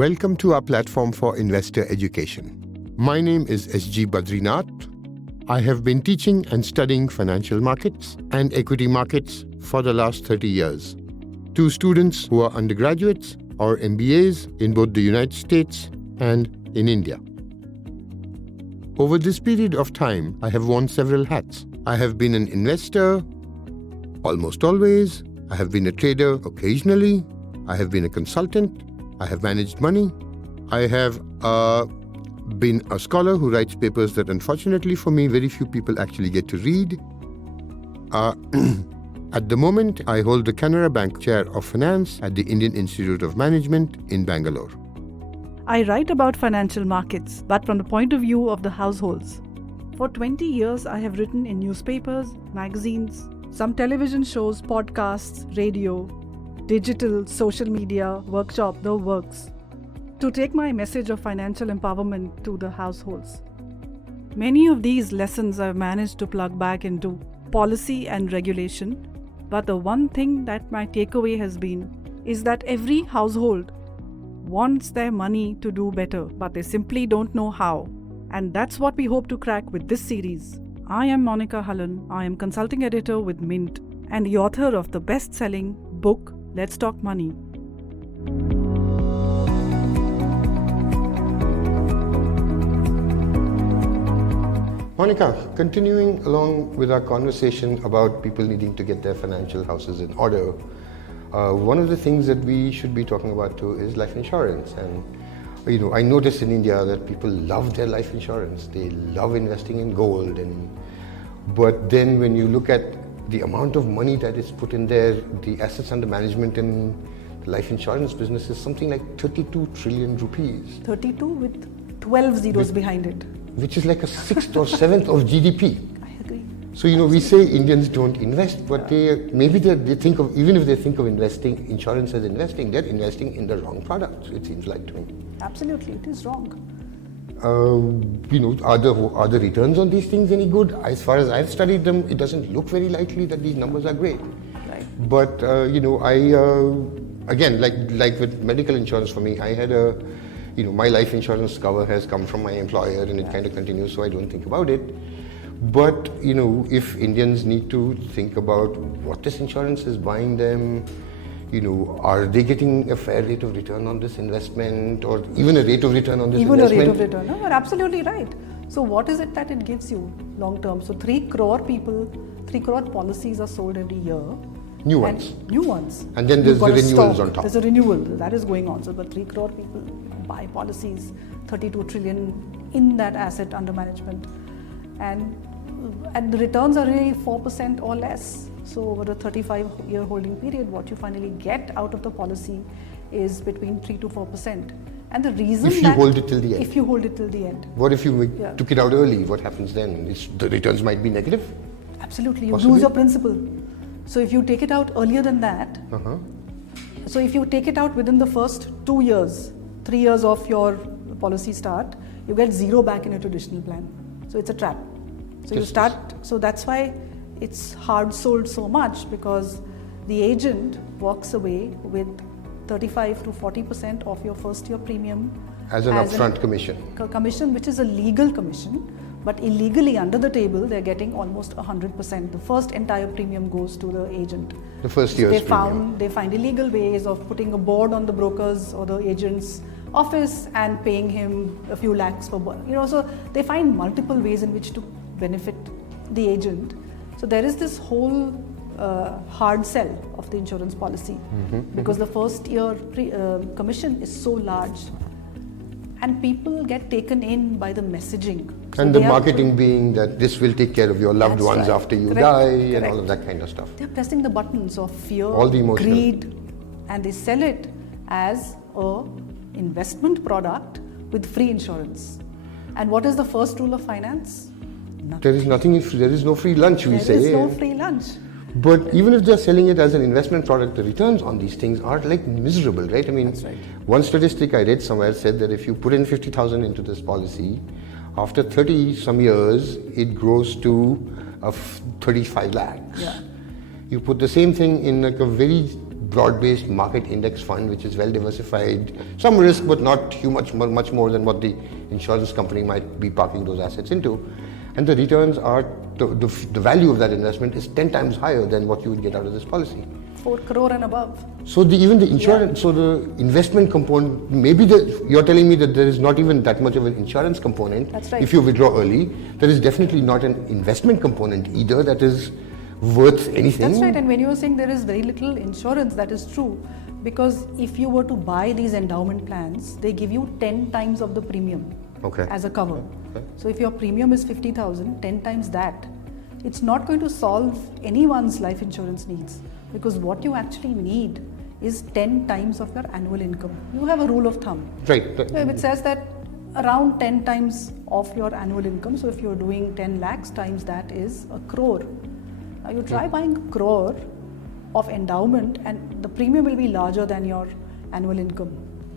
Welcome to our platform for investor education. My name is SG Badrinath. I have been teaching and studying financial markets and equity markets for the last 30 years to students who are undergraduates or MBAs in both the United States and in India. Over this period of time, I have worn several hats. I have been an investor almost always. I have been a trader occasionally. I have been a consultant. I have managed money. I have been a scholar who writes papers that unfortunately for me, very few people actually get to read. At the moment, I hold the Canara Bank Chair of Finance at the Indian Institute of Management in Bangalore. I write about financial markets, but from the point of view of the households. For 20 years, I have written in newspapers, magazines, some television shows, podcasts, radio, digital, social media, workshop, the works, to take my message of financial empowerment to the households. Many of these lessons I've managed to plug back into policy and regulation, but the one thing that my takeaway has been is that every household wants their money to do better, but they simply don't know how. And that's what we hope to crack with this series. I am Monica Hallan. I am consulting editor with Mint and the author of the best-selling book, Let's Talk Money. Monica, continuing along with our conversation about people needing to get their financial houses in order, one of the things that we should be talking about too is life insurance. And I notice in India that people love their life insurance. They love investing in gold, but then when you look at the amount of money that is put in there, the assets under management in the life insurance business is something like 32 trillion rupees. 32 with 12 zeros behind it. Which is like a sixth or seventh of GDP. I agree. So, we say Indians don't invest, but they think of, even if they think of investing, insurance as investing, they're investing in the wrong products, it seems like to me. Absolutely, it is wrong. Are the returns on these things any good? As far as I've studied them, it doesn't look very likely that these numbers are great. Right. But, again, like with medical insurance for me, I had my life insurance cover has come from my employer and it kind of continues, so I don't think about it. But, if Indians need to think about what this insurance is buying them, are they getting a fair rate of return on this investment, or even a rate of return on this investment? Even a rate of return. No, you're absolutely right. So what is it that it gives you long term? So 3 crore policies are sold every year. New ones. And then there's the renewals on top. There's a renewal that is going on. So the 3 crore people buy policies, 32 trillion in that asset under management. And the returns are really 4% or less. So over a 35-year holding period, what you finally get out of the policy is between 3 to 4%. And the reason if you hold it till the end. If you hold it till the end. What if you took it out early? What happens then? The returns might be negative? Absolutely. You lose your principal. So if you take it out earlier than that, so if you take it out within the first 2 years, 3 years of your policy start, you get zero back in a traditional plan. So it's a trap. So so that's why it's hard sold so much, because the agent walks away with 35 to 40% of your first year premium as an upfront commission. Commission, which is a legal commission, but illegally under the table they're getting almost 100%. The first entire premium goes to the agent. The first year's premium. They find illegal ways of putting a board on the broker's or the agent's office and paying him a few lakhs for so they find multiple ways in which to benefit the agent. So there is this whole hard sell of the insurance policy, because the first year commission is so large, and people get taken in by the messaging. So and the marketing being that this will take care of your loved ones after you die and all of that kind of stuff. They're pressing the buttons of fear, all the emotional. Greed, and they sell it as a investment product with free insurance. And what is the first rule of finance? Nothing. There is no free lunch, we say. There is no free lunch. But even if they're selling it as an investment product, the returns on these things are like miserable, right? I mean, one statistic I read somewhere said that if you put in 50,000 into this policy, after 30 some years, it grows to 35 lakhs. Yeah. You put the same thing in like a very broad-based market index fund which is well diversified, some risk but not much more than what the insurance company might be parking those assets into, and the returns are, the value of that investment is 10 times higher than what you would get out of this policy. 4 crore and above. So even the insurance, so the investment component, maybe you're telling me that there is not even that much of an insurance component. That's right. If you withdraw early, there is definitely not an investment component either that is worth anything. That's right. And when you are saying there is very little insurance, that is true. Because if you were to buy these endowment plans, they give you 10 times of the premium as a cover. Okay. So if your premium is 50,000, 10 times that, it's not going to solve anyone's life insurance needs. Because what you actually need is 10 times of your annual income. You have a rule of thumb. Right. It says that around 10 times of your annual income. So if you're doing 10 lakhs times that is a crore. Now you try buying a crore of endowment and the premium will be larger than your annual income.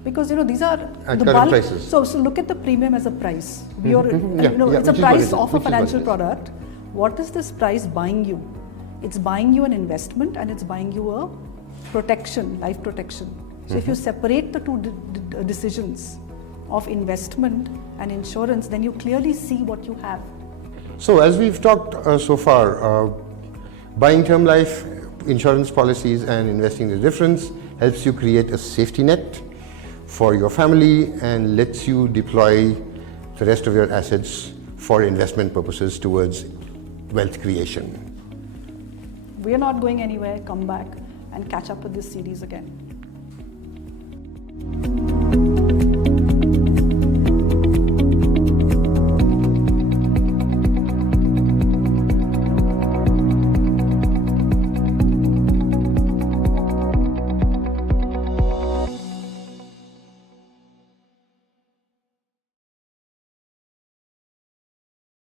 Because these are at the current bulk. prices. So look at the premium as a price. It's a which is price what of a it is. financial product. What is this price buying you? It's buying you an investment and it's buying you a protection, life protection. So if you separate the two decisions of investment and insurance, then you clearly see what you have. So as we've talked so far, buying term life insurance policies and investing the difference helps you create a safety net for your family and lets you deploy the rest of your assets for investment purposes towards wealth creation. We are not going anywhere. Come back and catch up with this series again.